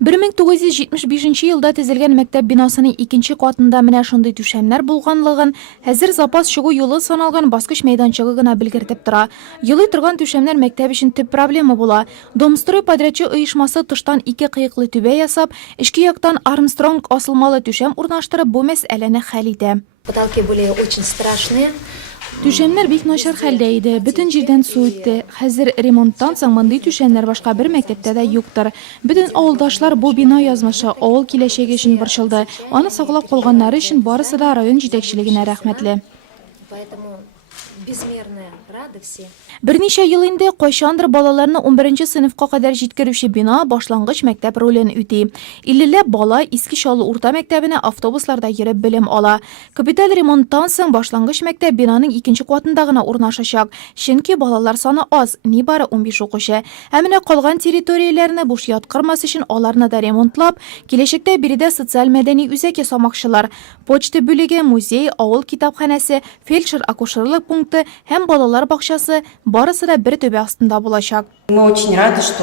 1975 yılda tezilgen mektep binasının ikinci katında menә şunday түшәмнәр булганлыгын, хәзер запас чыгу юлы саналган баскыч мәйданчыгы гына белгертеп тора. Елый торган түшәмнәр мәктәп өчен төп проблема була. Домстрой подрядчы оешмасы тыштан ике кыйыклы түбә ясап, эчке яктан Армстронг асылмалы түшәм урнаштырып бу мәсьәләне хәл итә. Потолки были очень страшные. Түшәмнәр бик начар хәлдә иде, бөтен җирдән су үтте. Хәзер ремонттан соң мондый түшәмнәр башка бер мәктәптә дә юктыр. Бөтен авылдашлар бу бина язмышы авыл киләчәге өчен борчылды. Аны саклап калганнары өчен барысы да район җитәкчелегенә рәхмәтле. Поэтому безмерная рада все. Берничә ел инде кайчандыр балаларны 11нче сыйныфка кадәр җиткерүче бина башлангыч мәктәп ролен үти. 50ләп бала Иске Чаллы урта мәктәбенә автобусларда йөреп белем ала. Капиталь ремонттан соң башлангыч мәктәп бинаның икенче катында гына урнашачак. Чөнки балалар саны аз, нибары 15 укучы. Ә менә калган территорияләрне буш яткырмас өчен аларны да ремонтлап, киләчәктә биредә социаль-мәдәни үзәк ясамакчылар. Почта бүлеге, музей, авыл китапханәсе, фельдшер-акушерлык пункты һәм балалар бакчасы барысы да бер төбә астында булачак. Мы очень рады, что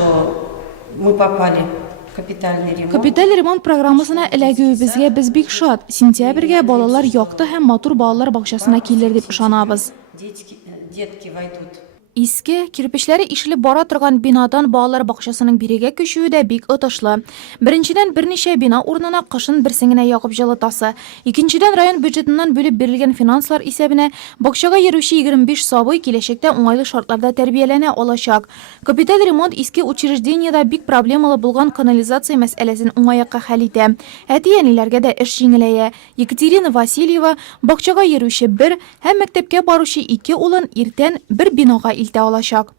мы попали в капитальный ремонт. Капиталь ремонт программасына эләгүебезгә без бик шат. Сентябрьгә балалар якты һәм матур балалар бакчасына килер дип ышанабыз. Детки войдут. Иске, кирпечләре ишелеп бара торган бинадан балалар бакчасының бирегә күчүе дә бик отышлы. Беренчедән берничә бина урынына кышын берсен генә ягып җылытасы. Икенчедән район бюджетыннан бүлеп бирелгән финанслар исәбенә бакчага йөрүче 25 сабый киләчәктә уңайлы шартларда тәрбияләнә алачак. Капиталь ремонт иске учреждениедә бик проблемалы булган канализация мәсьәләсен уңайга хәл итә. Әти-әниләргә дә эш җиңеләя. Екатерина Васильева бакчага йөрүче бер һәм мәктәпкә баручы 2 улын иртән бер бинага илтә алачак.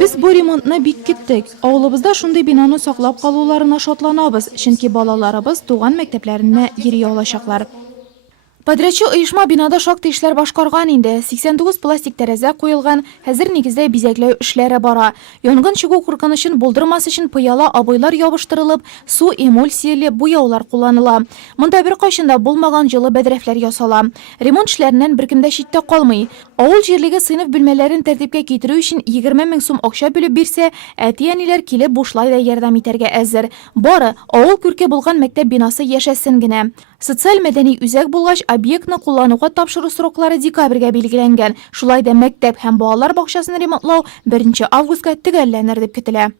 Без бу ремонтны бик көттек. Авылыбызда шундый бинаны саклап калуларына шатланабыз, чөнки балаларыбыз туган мәктәпләренә йөри алачаклар. Подрядчы оешма бинада шактый эшләр башкарган инде. 89 пластик тәрәзә куелган, хәзер нигездә бизәкләү эшләре бара. Янгын чыгу куркынычын булдырмас өчен пыяла абыйлар ябыштырылып, су эмульсияле буяулар кулланыла. Монда бер кайчанда булмаган җылы бәдрәфләр ясала. Ремонт эшләреннән беркем дә читтә калмый. Авыл җирлеге сыйныф бүлмәләрен тәртипкә китерү өчен 20 мең сум акча бүлеп бирсә, әти-әниләр килеп бушлай да ярдәм итәргә әзер. Бары авыл күрке булган мәктәп бинасы яшәсен генә. Социаль-мәдәни үзәк булгач, объектны куллануга тапшыру сроклары декабрьгә билгеләнгән. Шулай да мәктәп һәм балалар бакчасын ремонтлау 1 августка төгәлләнер дип көтелә.